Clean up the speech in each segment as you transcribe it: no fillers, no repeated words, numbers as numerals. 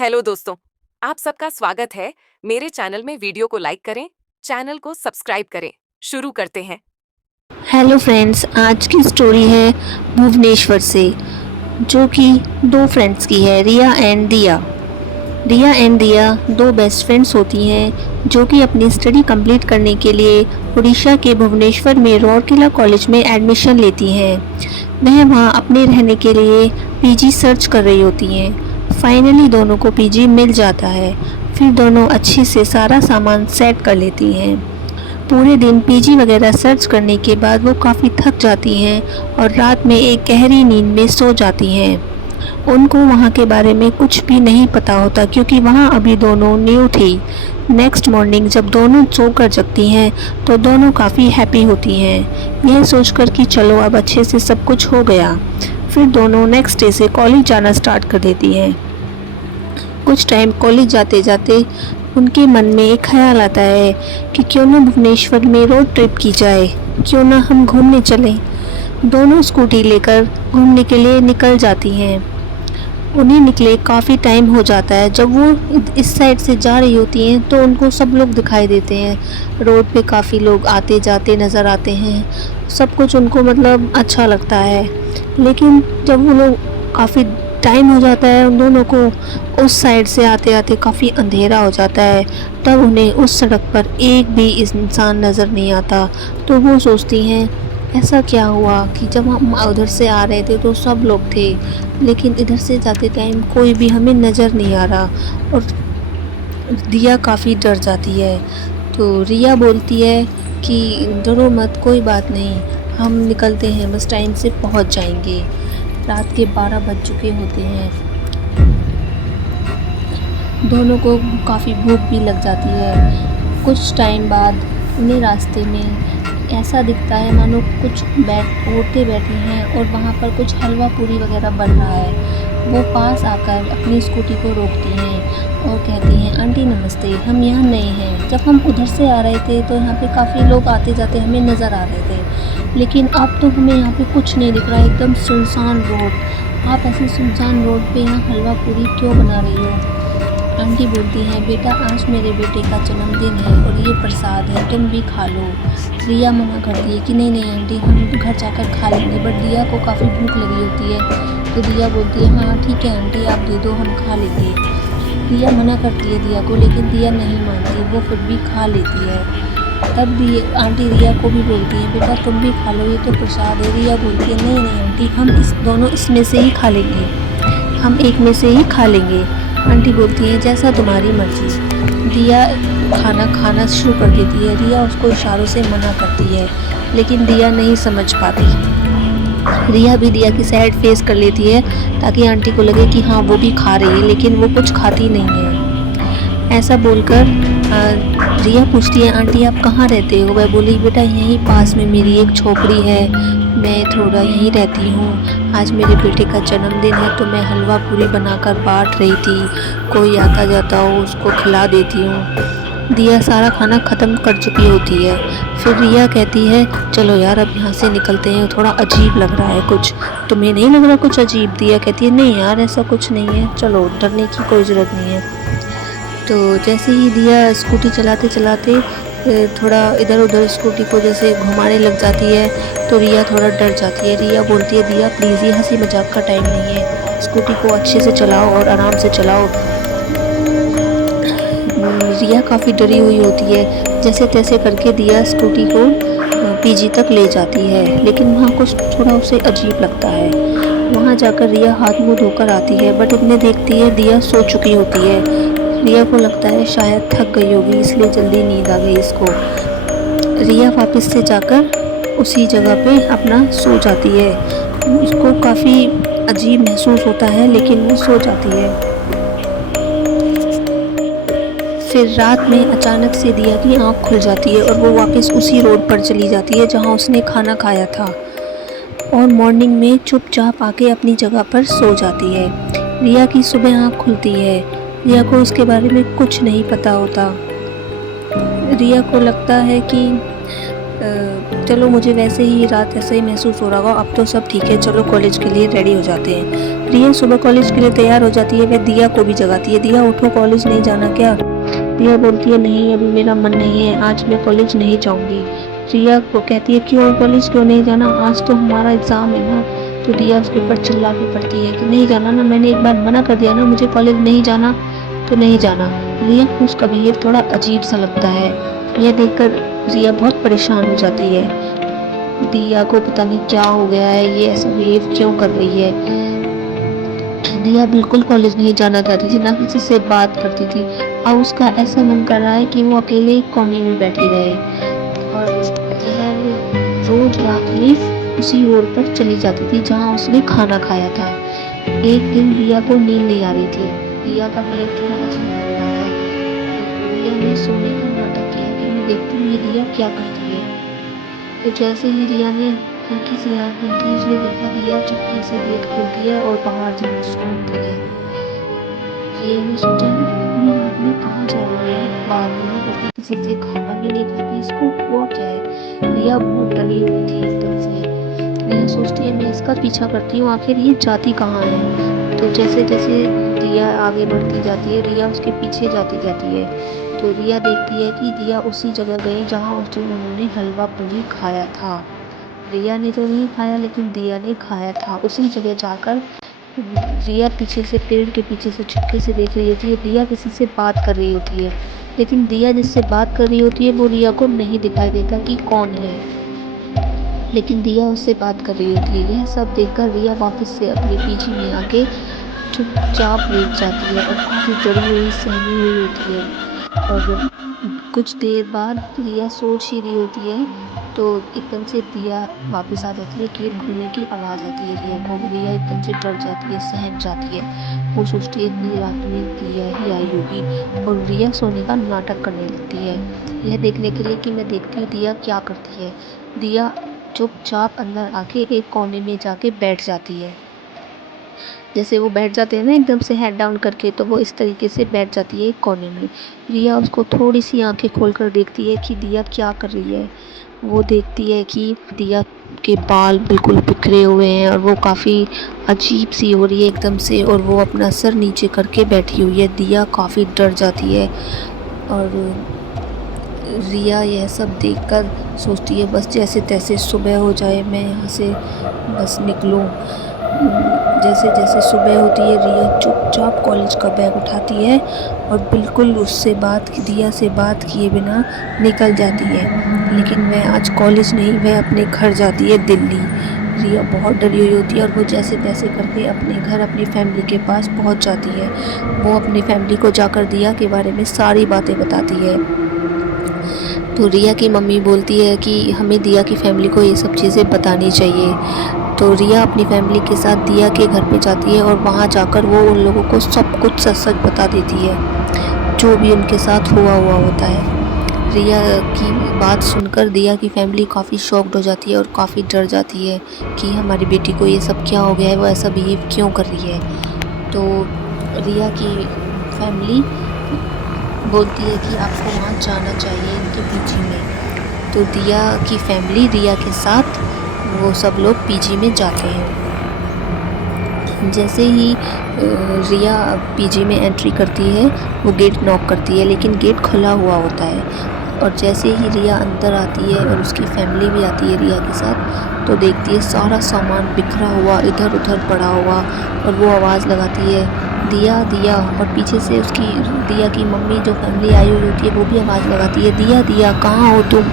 Hello दोस्तों, आप सबका स्वागत है मेरे चैनल में। वीडियो को लाइक करें, चैनल को सब्सक्राइब करें। शुरू करते हैं। हेलो फ्रेंड्स, आज की स्टोरी है भुवनेश्वर से, जो कि दो फ्रेंड्स की है, रिया एंड दिया। रिया एंड दिया दो बेस्ट फ्रेंड्स होती हैं जो कि अपनी स्टडी कंप्लीट करने के लिए उड़ीसा के भुवनेश्वर में रौरकेला कॉलेज में एडमिशन लेती हैं। वह वहां अपने रहने के लिए पीजी सर्च कर रही होती हैं। फाइनली दोनों को पीजी मिल जाता है। फिर दोनों अच्छे से सारा सामान सेट कर लेती हैं। पूरे दिन पीजी वगैरह सर्च करने के बाद वो काफ़ी थक जाती हैं और रात में एक गहरी नींद में सो जाती हैं। उनको वहाँ के बारे में कुछ भी नहीं पता होता क्योंकि वहाँ अभी दोनों न्यू थी। नेक्स्ट मॉर्निंग जब दोनों सोकर जगती हैं तो दोनों काफ़ी हैप्पी होती हैं, यह सोचकर कि चलो अब अच्छे से सब कुछ हो गया। फिर दोनों नेक्स्ट डे से कॉलेज जाना स्टार्ट कर देती हैं। कुछ टाइम कॉलेज जाते जाते उनके मन में एक ख्याल आता है कि क्यों ना भुवनेश्वर में रोड ट्रिप की जाए, क्यों ना हम घूमने चलें। दोनों स्कूटी लेकर घूमने के लिए निकल जाती हैं। उन्हें निकले काफ़ी टाइम हो जाता है। जब वो इस साइड से जा रही होती हैं तो उनको सब लोग दिखाई देते हैं। रोड पे काफ़ी लोग आते जाते नज़र आते हैं। सब कुछ उनको मतलब अच्छा लगता है। लेकिन जब वो लोग काफ़ी टाइम हो जाता है, उन दोनों को उस साइड से आते आते काफ़ी अंधेरा हो जाता है। तब उन्हें उस सड़क पर एक भी इंसान नज़र नहीं आता। तो वो सोचती हैं ऐसा क्या हुआ कि जब हम उधर से आ रहे थे तो सब लोग थे, लेकिन इधर से जाते टाइम कोई भी हमें नज़र नहीं आ रहा। और दिया काफ़ी डर जाती है। तो रिया बोलती है कि डरो मत, कोई बात नहीं, हम निकलते हैं, बस टाइम से पहुंच जाएंगे। रात के 12 बज चुके होते हैं। दोनों को काफ़ी भूख भी लग जाती है। कुछ टाइम बाद उन्हें रास्ते में ऐसा दिखता है मानो कुछ औरतें बैठी हैं और वहाँ पर कुछ हलवा पूरी वगैरह बन रहा है। वो पास आकर अपनी स्कूटी को रोकती हैं और कहती हैं आंटी नमस्ते, हम यहाँ नए हैं। जब हम उधर से आ रहे थे तो यहाँ पे काफ़ी लोग आते जाते हमें नज़र आ रहे थे, लेकिन अब तो हमें यहाँ पे कुछ नहीं दिख रहा है, एकदम सुनसान रोड। आप ऐसे सुनसान रोड पे यहाँ हलवा पूरी क्यों बना रही हो? आंटी बोलती हैं बेटा आज मेरे बेटे का जन्मदिन है और ये प्रसाद है, तुम भी खा लो। रिया मना करती है कि नहीं नहीं आंटी, हम घर जाकर खा लेंगे। बट दिया को काफ़ी भूख लगी होती है तो दिया बोलती है हाँ ठीक है आंटी, आप दे दो, हम खा लेंगे। रिया मना करती है दिया को, लेकिन दिया नहीं मानती, वो फिर भी खा लेती है। तब भी आंटी रिया को भी बोलती है बेटा तुम भी खा लो, ये तो प्रसाद है। रिया बोलती है नहीं नहीं आंटी, हम दोनों इसमें से ही खा लेंगे, हम एक में से ही खा लेंगे। आंटी बोलती है जैसा तुम्हारी मर्जी। दिया खाना शुरू कर देती है। रिया उसको इशारों से मना करती है, लेकिन दिया नहीं समझ पाती। रिया भी दिया की साइड फेस कर लेती है ताकि आंटी को लगे कि हाँ वो भी खा रही है, लेकिन वो कुछ खाती नहीं है। ऐसा बोलकर रिया पूछती है आंटी आप कहाँ रहते हो? वह बोली बेटा यहीं पास में मेरी एक झोपड़ी है, मैं थोड़ा यहीं रहती हूँ। आज मेरे बेटे का जन्मदिन है तो मैं हलवा पूरी बनाकर बांट रही थी, कोई आता जाता हो उसको खिला देती हूँ। दिया सारा खाना ख़त्म कर चुकी होती है। फिर रिया कहती है चलो यार अब यहाँ से निकलते हैं, थोड़ा अजीब लग रहा है कुछ, तुम्हें नहीं लग रहा कुछ अजीब? दिया कहती है नहीं यार ऐसा कुछ नहीं है, चलो डरने की कोई ज़रूरत नहीं है। तो जैसे ही दिया स्कूटी चलाते चलाते थोड़ा इधर उधर स्कूटी को जैसे घुमाने लग जाती है तो रिया थोड़ा डर जाती है। रिया बोलती है दिया प्लीज़ ये हंसी मजाक का टाइम नहीं है, स्कूटी को अच्छे से चलाओ और आराम से चलाओ। रिया काफ़ी डरी हुई होती है। जैसे तैसे करके दिया स्कूटी को पीजी तक ले जाती है, लेकिन वहाँ कुछ थोड़ा उसे अजीब लगता है। वहाँ जाकर रिया हाथ मुँह धोकर आती है, बट इतने देखती है दिया सो चुकी होती है। रिया को लगता है शायद थक गई होगी इसलिए जल्दी नींद आ गई इसको। रिया वापस से जाकर उसी जगह पे अपना सो जाती है। उसको काफ़ी अजीब महसूस होता है लेकिन वो सो जाती है। फिर रात में अचानक से दिया की आँख खुल जाती है और वो वापस उसी रोड पर चली जाती है जहाँ उसने खाना खाया था, और मॉर्निंग में चुपचाप आके अपनी जगह पर सो जाती है। रिया की सुबह आँख खुलती है। रिया को उसके बारे में कुछ नहीं पता होता। रिया को लगता है कि चलो मुझे वैसे ही रात ऐसे ही महसूस हो रहा होगा, अब तो सब ठीक है, चलो कॉलेज के लिए रेडी हो जाते हैं। रिया सुबह कॉलेज के लिए तैयार हो जाती है। वह दिया को भी जगाती है, दिया उठो, कॉलेज नहीं जाना क्या? रिया बोलती है नहीं, अभी मेरा मन नहीं है, आज मैं कॉलेज नहीं जाऊंगी। रिया को कहती है क्यों, कॉलेज क्यों नहीं जाना, आज तो हमारा एग्जाम है ना। तो रिया उसके ऊपर चिल्ला के पड़ती है कि नहीं जाना ना, मैंने एक बार मना कर दिया ना, मुझे कॉलेज नहीं जाना तो नहीं जाना। रिया को उसका बिहेव थोड़ा अजीब सा लगता है। यह देखकर रिया बहुत परेशान हो जाती है। दिया को पता नहीं क्या हो गया है, ये ऐसा बिहेव क्यों कर रही है। दिया बिल्कुल कॉलेज नहीं जाना चाहती थी, ना किसी से बात करती थी। अब उसका ऐसा मन कर रहा है कि वो अकेले एक कोने में बैठी रहे, और यह रोज रात में उसी रोड पर चली जाती थी जहाँ उसने खाना खाया था। एक दिन रिया को नींद नहीं आ रही थी। रिया का पेट थोड़ा अजीब लग रहा है। रिया ने सोने का नाटक किया कि मैं देखती हूँ ये रिया क्या करती है। तो जैसे ही रिया ने हल्की सी आँख खोली, उसने देखा रिया चुपके से गेट खोलती है और बाहर जाकर सूंघती है। रिया ने सोचा ये आदमी कहाँ जा रही है, बात भी नहीं करती, किसी से खाना भी नहीं खाती, इसको हुआ क्या है। रिया बहुत डरी हुई थी एकदम से। रिया सोचती है मैं इसका पीछा करती हूँ, आखिर ये जाती कहाँ है। तो जैसे जैसे रिया आगे बढ़ती जाती है, रिया उसके पीछे जाती जाती है। तो रिया देखती है कि दिया उसी जगह गई जहाँ उस दिन उन्होंने हलवा पूरी खाया था। रिया ने तो नहीं खाया, लेकिन दिया ने खाया था। उसी जगह जाकर रिया पीछे से, पेड़ के पीछे से चुपके से देख रही होती है। दिया किसी से बात कर रही होती है, लेकिन दिया जिससे बात कर रही होती है वो रिया को नहीं दिखाई देता कि कौन है, लेकिन दिया उससे बात कर रही होती है। यह सब देखकर रिया वापस से अपने पीछे में आके चुपचाप लेट जाती है और काफ़ी डरी हुई, सहमी हुई होती है। और कुछ देर बाद रिया सोच ही रही होती है, तो एकदम से दिया वापस आ जाती है। गेट खुलने की आवाज़ आती है रिया को। रिया एकदम से डर जाती है, सहम जाती है। वो सोचती है इतनी रात में दिया ही आई होगी, और रिया सोने का नाटक करने लगती है, यह देखने के लिए कि मैं देखती हूँ दिया क्या करती है। दिया चुपचाप अंदर आके एक कोने में जाके बैठ जाती है। जैसे वो बैठ जाते हैं ना एकदम से हेड डाउन करके, तो वो इस तरीके से बैठ जाती है एक कोने में। रिया उसको थोड़ी सी आंखें खोलकर देखती है कि दिया क्या कर रही है। वो देखती है कि दिया के बाल बिल्कुल बिखरे हुए हैं और वो काफ़ी अजीब सी हो रही है एकदम से, और वो अपना सर नीचे करके बैठी हुई है। दिया काफ़ी डर जाती है, और रिया यह सब देखकर सोचती है बस जैसे तैसे सुबह हो जाए, मैं यहाँ से बस निकलूँ। जैसे जैसे सुबह होती है, रिया चुपचाप कॉलेज का बैग उठाती है और बिल्कुल दिया से बात किए बिना निकल जाती है। लेकिन वह आज कॉलेज नहीं, वह अपने घर जाती है, दिल्ली। रिया बहुत डरी हुई होती है और वो जैसे तैसे करके अपने घर, अपनी फैमिली के पास पहुंच जाती है। वो अपनी फैमिली को जाकर दिया के बारे में सारी बातें बताती है। तो रिया की मम्मी बोलती है कि हमें दिया की फैमिली को ये सब चीज़ें बतानी चाहिए। तो रिया अपनी फैमिली के साथ दिया के घर पे जाती है और वहाँ जाकर वो उन लोगों को सब कुछ सच-सच बता देती है, जो भी उनके साथ हुआ होता है। रिया की बात सुनकर दिया की फैमिली काफ़ी शॉक्ड हो जाती है और काफ़ी डर जाती है कि हमारी बेटी को ये सब क्या हो गया है, वो ऐसा बिहेव क्यों कर रही है। तो रिया की फैमिली बोलती है कि आपको वहाँ जाना चाहिए इनके पीजी में। तो दिया की फैमिली रिया के साथ वो सब लोग पीजी में जाते हैं। जैसे ही रिया पीजी में एंट्री करती है, वो गेट नॉक करती है, लेकिन गेट खुला हुआ होता है। और जैसे ही रिया अंदर आती है और उसकी फैमिली भी आती है रिया के साथ, तो देखती है सारा सामान बिखरा हुआ, इधर उधर पड़ा हुआ, और वो आवाज़ लगाती है दिया दिया, और पीछे से उसकी दिया की मम्मी जो फैमिली आई हुई होती है वो भी आवाज़ लगाती है दिया दिया कहाँ हो तुम।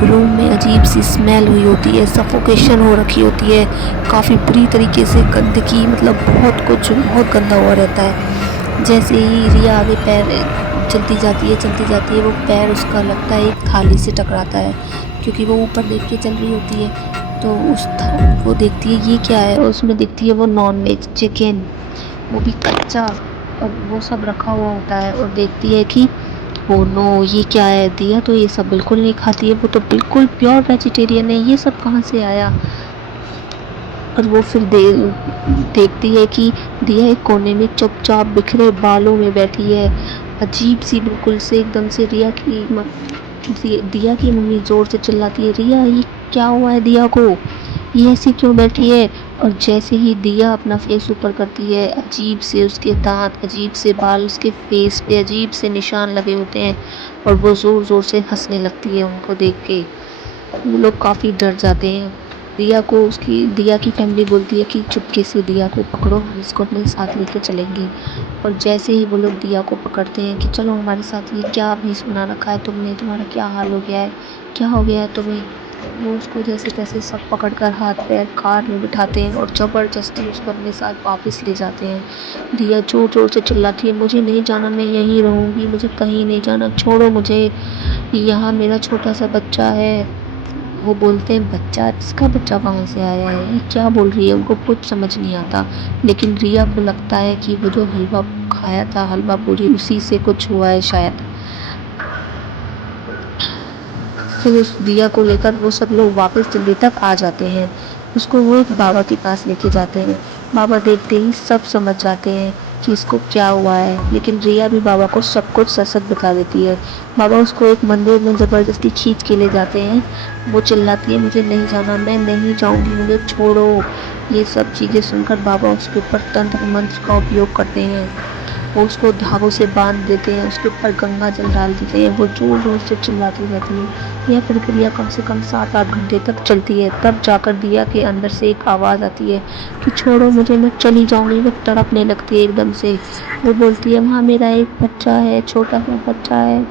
रूम में अजीब सी स्मेल हुई होती है, सफोकेशन हो रखी होती है, काफ़ी बुरी तरीके से गंदगी, मतलब बहुत गंदा हुआ रहता है। जैसे ही रिया आगे पैर चलती जाती है, वो पैर उसका लगता है एक थाली से टकराता है, क्योंकि वो ऊपर देख के चल रही होती है। तो वो देखती है ये क्या है, और उसमें देखती है वो नॉन-वेज चिकन, वो भी कच्चा, और वो सब रखा हुआ होता है। और देखती है कि ओह नो, ये क्या है। दिया तो ये सब बिल्कुल नहीं खाती है, वो तो बिल्कुल प्योर वेजिटेरियन है, ये सब कहाँ से आया। और वो फिर देखती है कि दिया एक कोने में चुपचाप बिखरे बालों में बैठी है, अजीब सी बिल्कुल से एकदम से। दिया की मम्मी ज़ोर से चिल्लाती है रिया ये क्या हुआ है दिया को, ये ऐसी क्यों बैठी है। और जैसे ही दिया अपना फेस ऊपर करती है, अजीब से उसके दांत, अजीब से बाल, उसके फेस पे अजीब से निशान लगे होते हैं और वो ज़ोर ज़ोर से हंसने लगती है उनको देख के। वो लोग काफ़ी डर जाते हैं। दिया की फैमिली बोलती है कि चुपके से दिया को पकड़ो, हम इसको अपने साथ लेके चलेंगे। और जैसे ही वो लोग दिया को पकड़ते हैं कि चलो हमारे साथ, ये क्या भेष बना रखा है तुमने, तुम्हारा क्या हाल हो गया है, क्या हो गया है तुम्हें। वो उसको जैसे तैसे सब पकड़कर हाथ पैर कार में बिठाते हैं और ज़बरदस्ती उसको अपने साथ वापस ले जाते हैं। दिया ज़ोर ज़ोर से चिल्लाती है, मुझे नहीं जाना, मैं यहीं रहूँगी, मुझे कहीं नहीं जाना, छोड़ो मुझे, यहाँ मेरा छोटा सा बच्चा है। वो बोलते हैं बच्चा, इसका बच्चा कहाँ से आया है, ये क्या बोल रही है, उनको कुछ समझ नहीं आता। लेकिन रिया को लगता है कि वो जो हलवा खाया था, हलवा पूरी, उसी से कुछ हुआ है शायद। फिर उस दिया को लेकर वो सब लोग वापस दिल्ली तक आ जाते हैं। उसको वो एक बाबा के पास लेके जाते हैं। बाबा देखते ही सब समझ जाते हैं कि इसको क्या हुआ है, लेकिन रिया भी बाबा को सब कुछ सच सच बता देती है। बाबा उसको एक मंदिर में ज़बरदस्ती खींच के ले जाते हैं। वो चिल्लाती है, मुझे नहीं जाना, मैं नहीं जाऊंगी, मुझे छोड़ो। ये सब चीज़ें सुनकर बाबा उसके ऊपर तंत्र मंत्र का उपयोग करते हैं। वो उसको धागों से बांध देते हैं, उसके ऊपर गंगा जल डाल देते हैं। वो जोर जोर से चिल्लाती रहती है। यह प्रक्रिया कम से कम 7-8 घंटे तक चलती है। तब जाकर दिया के अंदर से एक आवाज़ आती है कि छोड़ो मुझे, मैं चली जाऊंगी। वो तड़पने लगती है एकदम से। वो बोलती है, वहाँ मेरा एक बच्चा है, छोटा सा बच्चा है।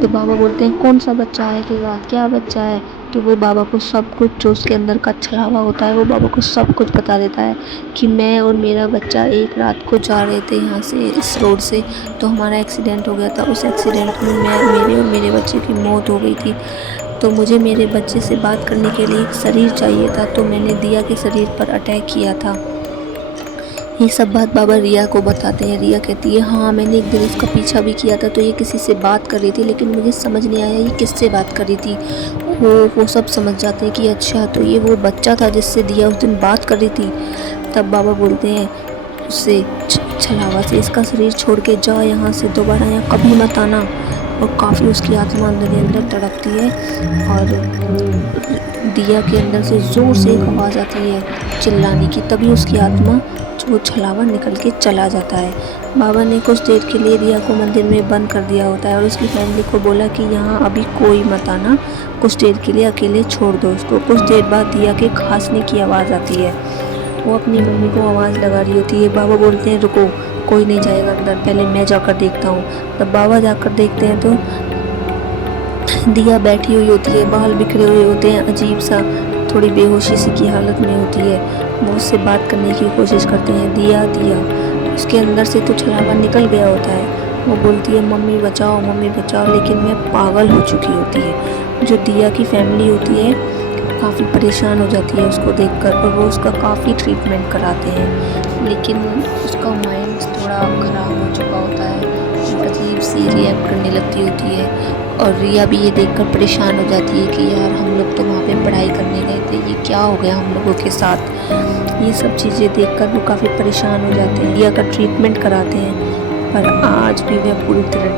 तो बाबा बोलते हैं, कौन सा बच्चा है तेरा, क्या बच्चा है। तो वो बाबा को सब कुछ, जो उसके अंदर का छलावा होता है, वो बाबा को सब कुछ बता देता है कि मैं और मेरा बच्चा एक रात को जा रहे थे यहाँ से, इस रोड से, तो हमारा एक्सीडेंट हो गया था। उस एक्सीडेंट में मेरे और मेरे बच्चे की मौत हो गई थी। तो मुझे मेरे बच्चे से बात करने के लिए एक शरीर चाहिए था, तो मैंने दिया के शरीर पर अटैक किया था। ये सब बात बाबा रिया को बताते हैं। रिया कहती है, हाँ मैंने एक दिन इसका पीछा भी किया था, तो ये किसी से बात कर रही थी, लेकिन मुझे समझ नहीं आया ये किससे बात कर रही थी। वो सब समझ जाते हैं कि अच्छा, तो ये वो बच्चा था जिससे दिया उस दिन बात कर रही थी। तब बाबा बोलते हैं उससे, छलावा से, इसका शरीर छोड़ के जा यहाँ से, दोबारा यहाँ कभी मत आना। और काफ़ी उसकी आत्मा अंदर ही अंदर तड़पती है। और दिया के अंदर से ज़ोर से एक आवाज़ आती है चिल्लाने की। तभी उसकी आत्मा, वो छलावा निकल के चला जाता है। बाबा ने कुछ देर के लिए दिया को मंदिर में बंद कर दिया होता है और उसकी फैमिली को बोला कि यहाँ अभी कोई मत आना, कुछ देर के लिए अकेले छोड़ दो उसको। कुछ देर बाद दिया के खांसने की आवाज़ आती है। वो अपनी मम्मी को आवाज़ लगा रही होती है। बाबा बोलते हैं, रुको, कोई नहीं जाएगा अंदर, पहले मैं जाकर देखता हूँ। तब बाबा जाकर देखते हैं तो दिया बैठी हुई होती है, बाल बिखरे हुए होते हैं, अजीब सा, थोड़ी बेहोशी सी की हालत में होती है। वो उससे बात करने की कोशिश करते हैं, दिया दिया। उसके अंदर से तो छलावा निकल गया होता है। वो बोलती है, मम्मी बचाओ, मम्मी बचाओ, लेकिन मैं पागल हो चुकी होती है। जो दिया की फैमिली होती है काफ़ी परेशान हो जाती है उसको देखकर, और वो उसका काफ़ी ट्रीटमेंट कराते हैं, लेकिन उसका माइंड थोड़ा ख़राब हो चुका होता है। अजीब सी रिएक्ट करने लगती होती है। और रिया भी ये देखकर परेशान हो जाती है कि यार, हम लोग तो वहाँ पे पढ़ाई करने गए थे, ये क्या हो गया हम लोगों के साथ। ये सब चीज़ें देखकर वो काफ़ी परेशान हो जाते हैं। रिया का ट्रीटमेंट कराते हैं, पर आज भी वह पूरी तरह